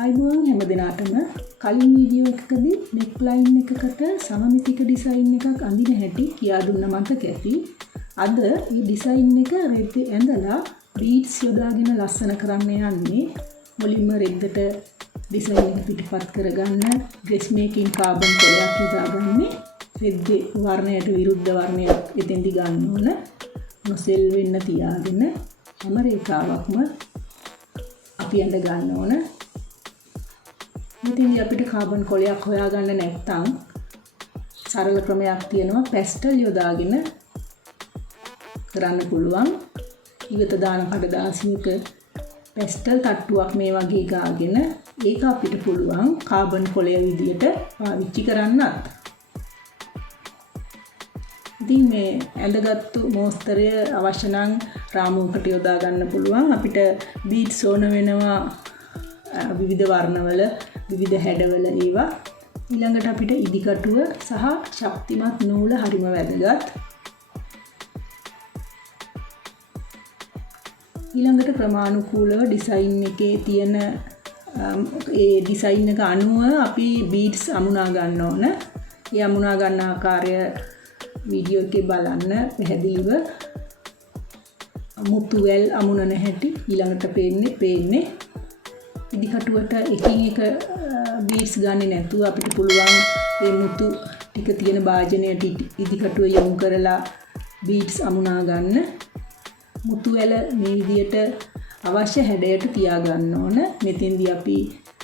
ආයිබෝන් හැම දිනාටම කලින් වීඩියෝ එකකදී neck line එකකට සමමිතික ඩිසයින් එකක් අඳින හැටි කියා දුන්න මතක ඇති. අද මේ ඩිසයින් එක රෙද්ද ඇඳලා beads යොදාගෙන ලස්සන කරන්න යන්නේ. මුලින්ම රෙද්දට ඩිසයින් එක පිටපත් කරගන්න dress making carbon කොලයක් යොදාගන්නේ. රෙද්දේ වර්ණයට විරුද්ධ වර්ණයක් එතෙන්දි ගන්න ඕන. නොසෙල් වෙන්න තියාගෙන හැම රේඛාවක්ම අපි අඳ ගන්න ඕන. ඉතින් අපිට කාබන් කොලයක් හොයාගන්න නැත්නම් සරල ක්‍රමයක් තියෙනවා පැස්ටල් යොදාගෙන කරන්න පුළුවන්. ඉවත දාන කඩදාසියක පැස්ටල් තට්ටුවක් මේ වගේ ගාගෙන ඒක අපිට පුළුවන් කාබන් කොලය විදියට පාවිච්චි කරන්නත්. ඉතින් මේ ඇඳගත්තු මෝස්තරය අවශ්‍ය නම් රාමුවකට යොදා ගන්න පුළුවන්. අපිට බීඩ්ස් ඕන වෙනවා විවිධ වර්ණවල විවිධ හැඩවල ඒවා. ඊළඟට අපිට ඉදිකටුව සහ ශක්තිමත් නූල හරිම වැදගත්. ඊළඟට ක්‍රමානුකූලව ඩිසයින් එකේ තියෙන ඒ ඩිසයින් එක අනුව අපි බීඩ්ස් අමුණා ගන්න ඕන. ඒ අමුණා ගන්න ආකාරය වීඩියෝ එකේ බලන්න පැහැදිලිව මුතු වැල් අමුණන හැටි ඊළඟට පේන්නේ ඉදිකටුවට එකින් එක බීඩ්ස් ගන්නේ නැතුව අපිට පුළුවන් මේ මුතු ටික තියෙන භාජනයට ඉදිකටුව යොමු කරලා බීඩ්ස් අමුණා ගන්න. මුතු වැල මේ විදියට අවශ්‍ය හැඩයට තියා ගන්න ඕන. මෙතෙන්දී අපි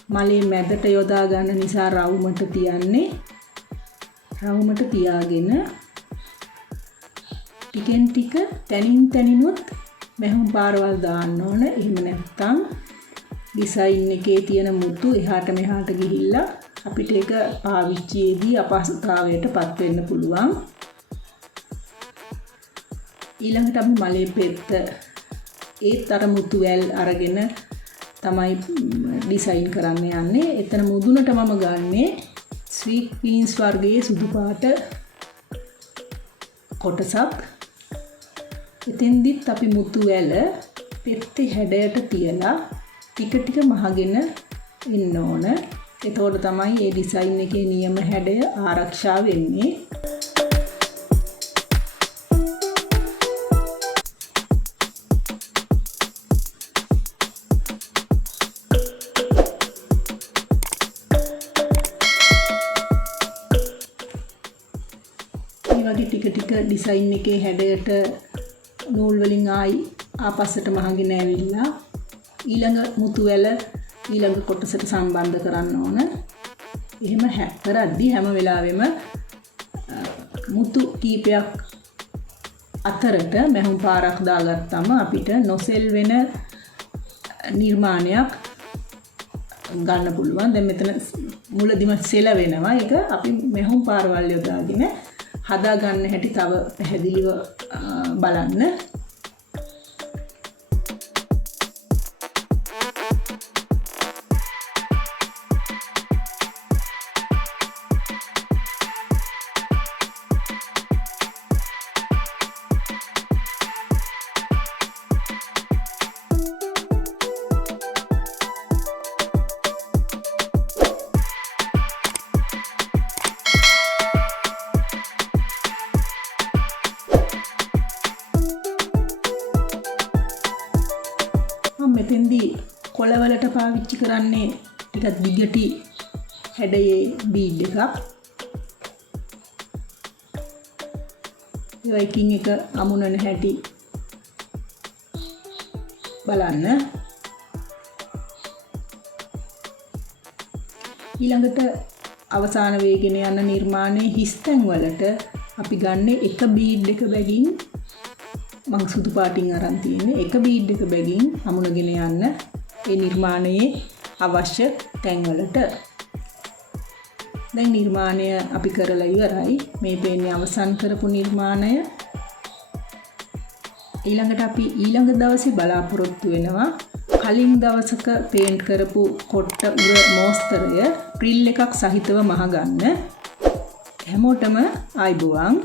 මලේ මැදට යොදා ගන්න නිසා රවුමට තියන්නේ. රවුමට තියාගෙන ටිකෙන් ටික තනිනුත් මැහුම් පාරවල් දාන්න ඕන. එහෙම නැත්නම් ඩිසයින් එකේ තියෙන මුතු එහාට මෙහාට ගිහිල්ලා අපිට ඒක පාවිච්චියේදී අපහසුතාවයට පත් වෙන්න පුළුවන්. ඊළඟට අපි මලේ පෙත්ත ඒත් අර මුතු වැල් අරගෙන තමයි ඩිසයින් කරන්න යන්නේ. එතන මුදුනට මම ගන්නේ ස්වීට් බීන්ස් වර්ගයේ සුදු පාට කොටසක්. එතෙන්දිත් අපි මුතු වැල පෙත්තේ හැඩයට තියලා ටික ටික මහගෙන ඉන්න ඕන. එතකොට තමයි මේ ඩිසයින් එකේ නියම හැඩය ආරක්ෂා වෙන්නේ. මේ වගේ ටික ටික ඩිසයින් එකේ හැඩයට නූල් වලින් ආපස්සට මහගෙන ඇවිල්ලා ඊළඟ මුතු වැල ඊළඟ කොටසට සම්බන්ධ කරන්න ඕන. එහෙම කරද්දී හැම වෙලාවෙම මුතු කීපයක් අතරට මැහුම් පාරක් දාගත්තම අපිට නොසෙල් වෙන නිර්මාණයක් ගන්න පුළුවන්. දැන් මෙතන මුලදිම සෙල වෙනවා. ඒක අපි මැහුම් පාරවල් යොදාගෙන හදා ගන්න හැටි තව පැහැදිලිව බලන්න. මෙතෙන්දී කොළවලට පාවිච්චි කරන්නේ ටිකක් දිගටි හැඩයේ බීඩ් එකක්. ඒවකින් එක අමුණන හැටි බලන්න. ඊළඟට අවසාන වේගෙන යන නිර්මාණයේ හිස්තැන් වලට අපි ගන්න එක බීඩ් එක බැගින් මං සුදු පාටින් අරන් තියෙන්නේ එක බීඩ් එක බැගින් අමුණගෙන යන්න ඒ නිර්මාණයේ අවශ්‍ය තැන් වලට. දැන් නිර්මාණය අපි කරලා ඉවරයි. මේ පේන්නේ අවසන් කරපු නිර්මාණය. ඊළඟට අපි ඊළඟ දවසේ බලාපොරොත්තු වෙනවා කලින් දවසක පේන්ට් කරපු කොට්ට උර මෝස්තරය ප්‍රිල් එකක් සහිතව මහගන්න. හැමෝටම ආයිබෝවන්.